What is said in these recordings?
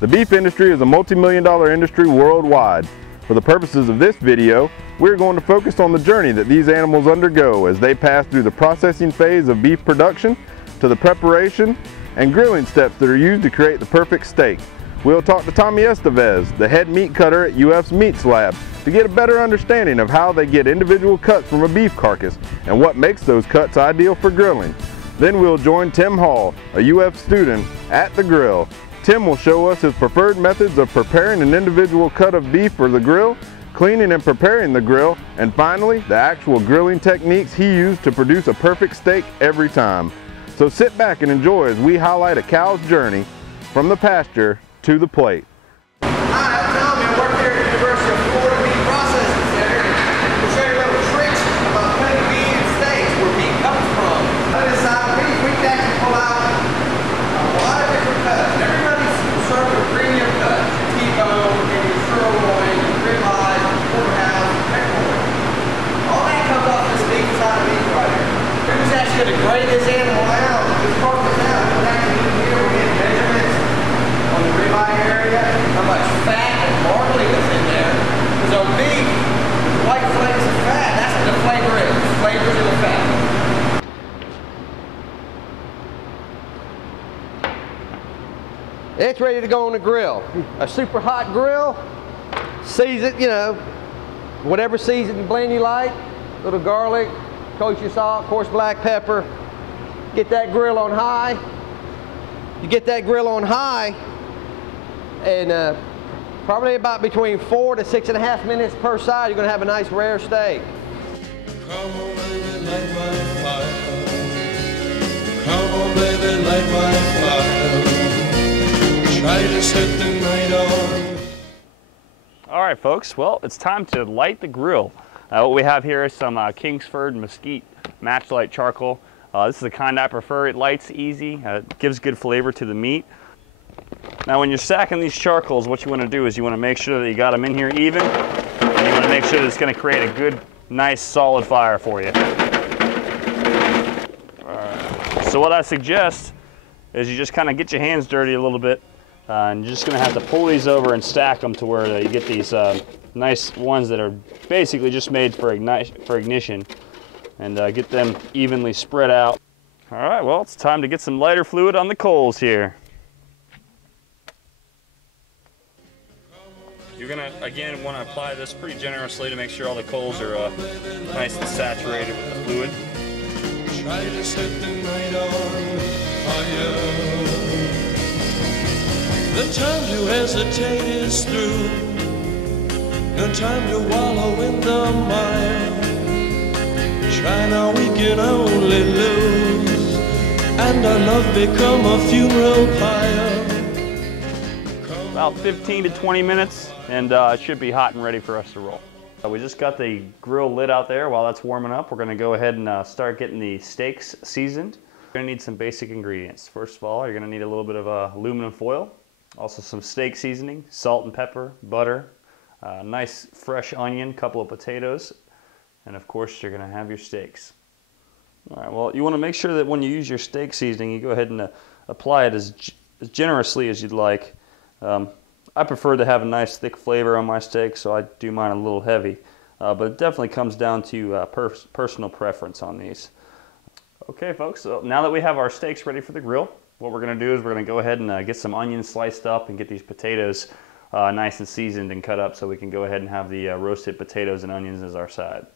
The beef industry is a multi-million-dollar industry worldwide. For the purposes of this video, we're going to focus on the journey that these animals undergo as they pass through the processing phase of beef production to the preparation and grilling steps that are used to create the perfect steak. We'll talk to Tommy Estevez, the head meat cutter at UF's Meats Lab, to get a better understanding of how they get individual cuts from a beef carcass and what makes those cuts ideal for grilling. Then we'll join Tim Hall, a UF student, at the grill. Tim will show us his preferred methods of preparing an individual cut of beef for the grill, cleaning and preparing the grill, and finally, the actual grilling techniques he used to produce a perfect steak every time. So sit back and enjoy as we highlight a cow's journey from the pasture to the plate. Hi, I'm Tommy. I work here at the University of Florida Meat Processing Center. We'll show you little tricks about cutting meat and steaks where meat comes from. On this side of beef, we can actually pull out a lot of different cuts. Everybody's served a premium cut. T-bone, and your sirloin, your ribeye, your porterhouse, your pectoral. All that comes off this beef side of beef right here. We're just actually going to grade this animal out, this carcass out. We're actually in here, we get measurements on the ribeye area, how much fat and marbling is in there. Because on beef, white flakes of fat, that's what the flavor is. The flavors in the fat. It's ready to go on the grill. A super hot grill, season, you know, whatever seasoning blend you like. Little garlic, kosher salt, coarse black pepper. Get that grill on high. You get that grill on high, and probably about between 4 to 6.5 minutes per side, you're going to have a nice rare steak. Come on, baby, light my fire. Come on, baby, light my fire. Try to set the night on. All right, folks. Well, it's time to light the grill. What we have here is some Kingsford Mesquite Matchlight charcoal. This is the kind I prefer. It lights easy, gives good flavor to the meat. Now when you're stacking these charcoals, what you want to do is you want to make sure that you got them in here even, and you want to make sure that it's going to create a good, nice, solid fire for you. Alright. So what I suggest is you just kind of get your hands dirty a little bit, and you're just going to have to pull these over and stack them to where you get these nice ones that are basically just made for ignition, and get them evenly spread out. All right, well, it's time to get some lighter fluid on the coals here. You're gonna, again, want to apply this pretty generously to make sure all the coals are nice and saturated with the fluid. Try to set the night on fire. The time to hesitate is through. No time to wallow in the mire. Try now, we can only lose, and our love become a funeral pyre. About 15 to 20 minutes, and it should be hot and ready for us to roll. We just got the grill lit out there. While that's warming up, we're going to go ahead and start getting the steaks seasoned. You're going to need some basic ingredients. First of all, you're going to need a little bit of aluminum foil, also some steak seasoning, salt and pepper, butter, nice fresh onion, couple of potatoes, and of course you're going to have your steaks. All right, well, you want to make sure that when you use your steak seasoning, you go ahead and apply it as generously as you'd like. I prefer to have a nice thick flavor on my steak, so I do mine a little heavy, but it definitely comes down to personal preference on these. Okay folks, so now that we have our steaks ready for the grill, what we're going to do is we're going to go ahead and get some onions sliced up and get these potatoes nice and seasoned and cut up, so we can go ahead and have the roasted potatoes and onions as our side.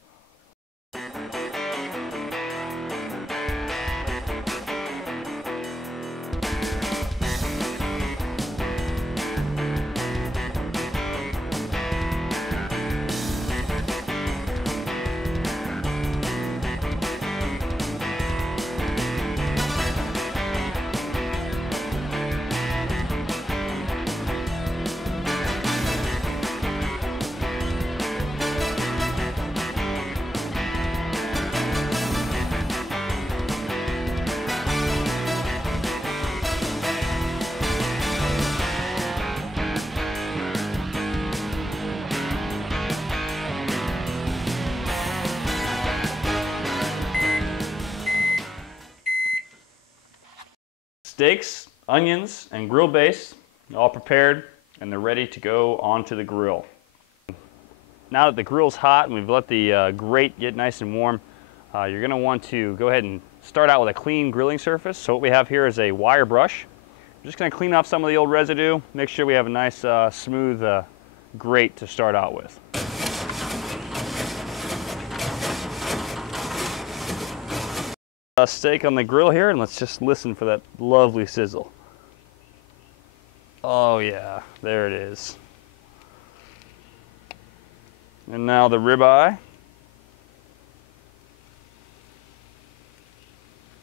Steaks, onions, and grill base all prepared, and they're ready to go onto the grill. Now that the grill's hot and we've let the grate get nice and warm, you're going to want to go ahead and start out with a clean grilling surface. So what we have here is a wire brush. I'm just going to clean off some of the old residue, make sure we have a nice smooth grate to start out with. Steak on the grill here, and let's just listen for that lovely sizzle. Oh yeah, there it is. And now the ribeye.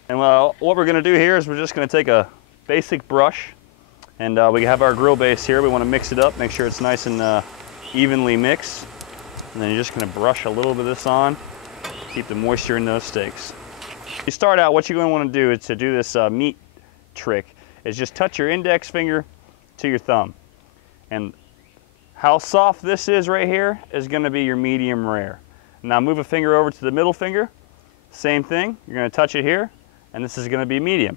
And well, what we're going to do here is we're just going to take a basic brush, and we have our grill base here. We want to mix it up, make sure it's nice and evenly mixed. And then you're just going to brush a little bit of this on, keep the moisture in those steaks. You start out, what you're going to want to do is to do this meat trick is just touch your index finger to your thumb. And how soft this is right here is going to be your medium rare. Now move a finger over to the middle finger. Same thing. You're going to touch it here, and this is going to be medium.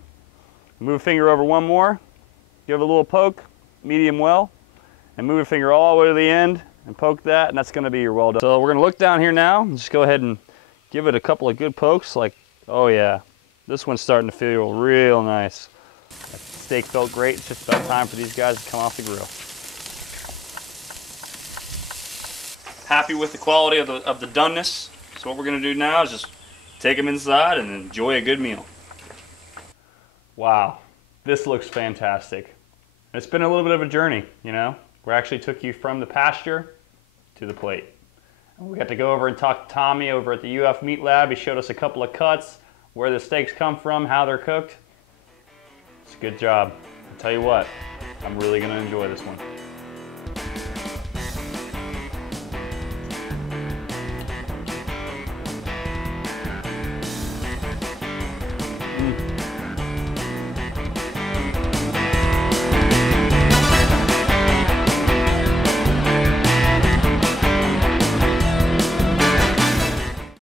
Move a finger over one more. Give it a little poke, medium well. And move a finger all the way to the end and poke that, and that's going to be your well done. So we're going to look down here now and just go ahead and give it a couple of good pokes. Like, oh yeah, this one's starting to feel real nice. That steak felt great. It's just about time for these guys to come off the grill. Happy with the quality of the doneness. So what we're going to do now is just take them inside and enjoy a good meal. Wow, this looks fantastic. It's been a little bit of a journey, you know. We actually took you from the pasture to the plate. And we got to go over and talk to Tommy over at the UF Meat Lab. He showed us a couple of cuts, where the steaks come from, how they're cooked. It's a good job. I'll tell you what, I'm really going to enjoy this one.